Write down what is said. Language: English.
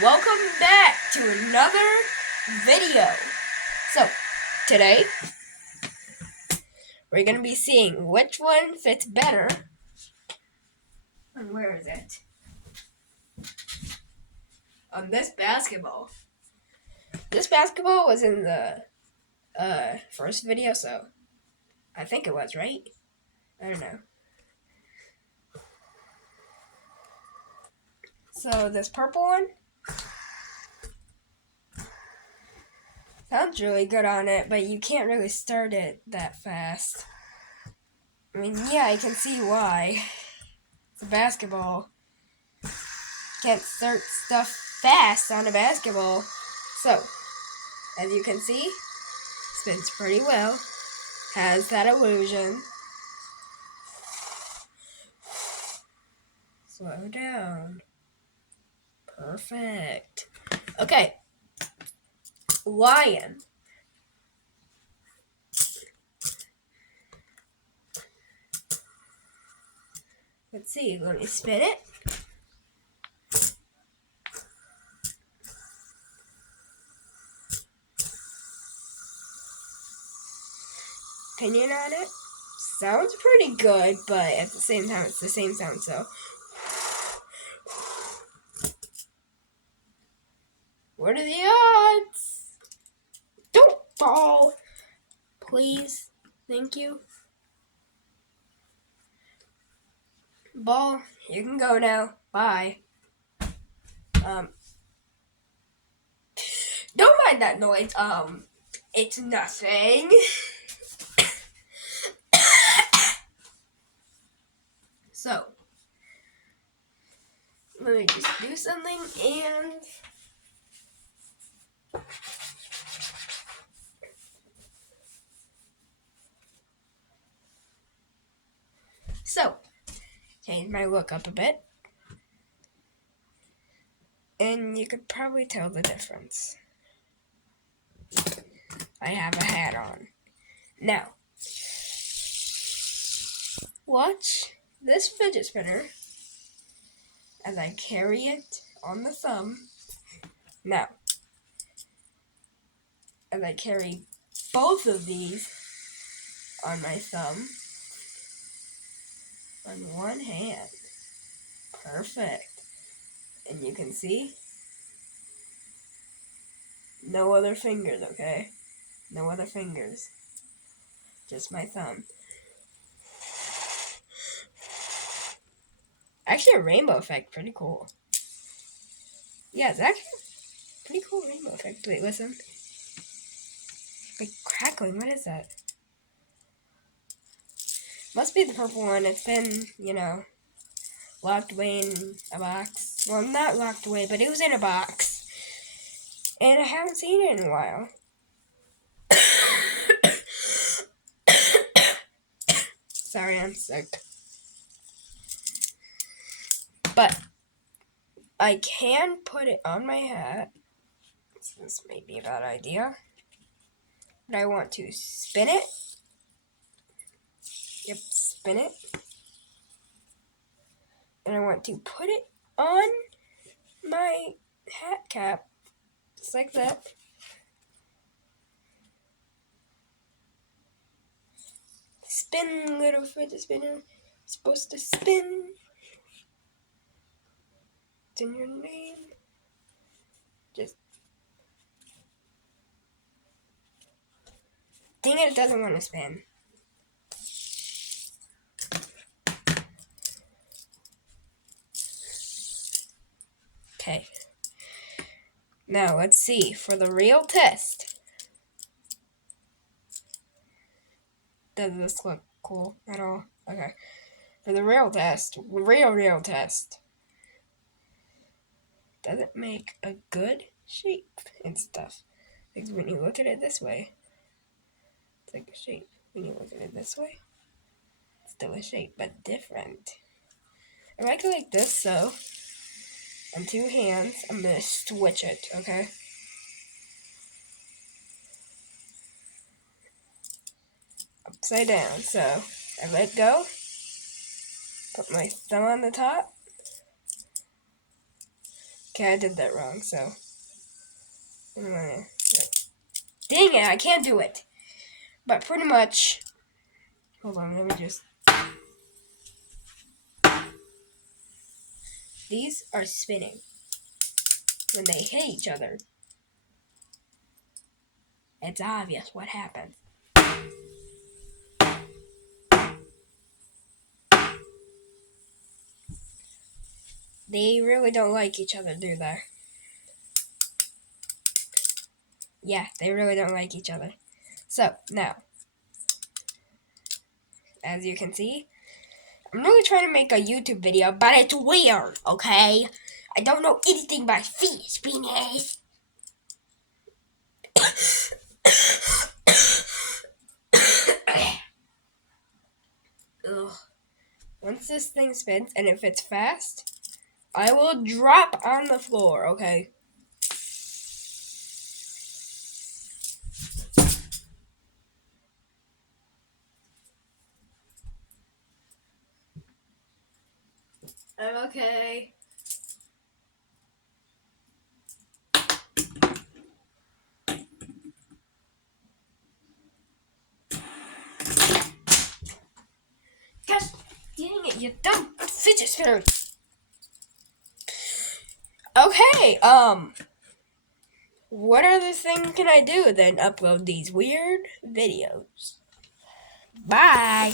Welcome back to another video. So, today, we're going to be seeing which one fits better. And where is it? On this basketball. This basketball was in the first video, so I think it was, right? I don't know. So, this purple one sounds really good on it, but you can't really start it that fast. I mean, yeah, I can see why. It's a basketball. Can't start stuff fast on a basketball. So, as you can see, spins pretty well. Has that illusion. Slow down. Perfect. Okay. Lion. Let's see. Let me spin it. Opinion on it? Sounds pretty good, but at the same time, it's the same sound, so. What are the odds? Don't fall. Please. Thank you. Ball, you can go now. Bye. Don't mind that noise. It's nothing. So, let me just do something and... So, change my look up a bit. And you could probably tell the difference. I have a hat on. Now, watch this fidget spinner as I carry it on the thumb. Now, as I carry both of these on my thumb on one hand. Perfect. And you can see no other fingers, okay? No other fingers. Just my thumb. Actually, a rainbow effect. Pretty cool. Yeah, it's actually a pretty cool rainbow effect. Wait, listen. Like crackling. What is that? Must be the purple one. It's been, locked away in a box. Well, not locked away, but it was in a box. And I haven't seen it in a while. Sorry, I'm sick. But I can put it on my hat. So this may be a bad idea. But I want to spin it. Yep, spin it. And I want to put it on my hat cap. Just like that. Spin, little fidget spinner. It's supposed to spin. It's in your name. Just. Dang it doesn't want to spin. Okay. Now let's see for the real test. Does this look cool at all? Okay. For the real test, real test. Does it make a good shape and stuff? Because when you look at it this way, it's like a shape. When you look at it this way, it's still a shape, but different. I like it like this, so on two hands, I'm going to switch it, okay? Upside down, so I let go, put my thumb on the top, Okay, I did that wrong, so. Dang it, I can't do it. But pretty much. Hold on, let me just. These are spinning when they hit each other. It's obvious what happens. They really don't like each other, do they? Yeah, they really don't like each other. So, now, as you can see, I'm really trying to make a YouTube video, but it's weird, okay? I don't know anything about fidget spinners. Ugh. Once this thing spins, and if it's fast, I will drop on the floor, okay? I'm okay. Gosh, dang it, you dumb fidget spinner. Okay, what other thing can I do than upload these weird videos? Bye!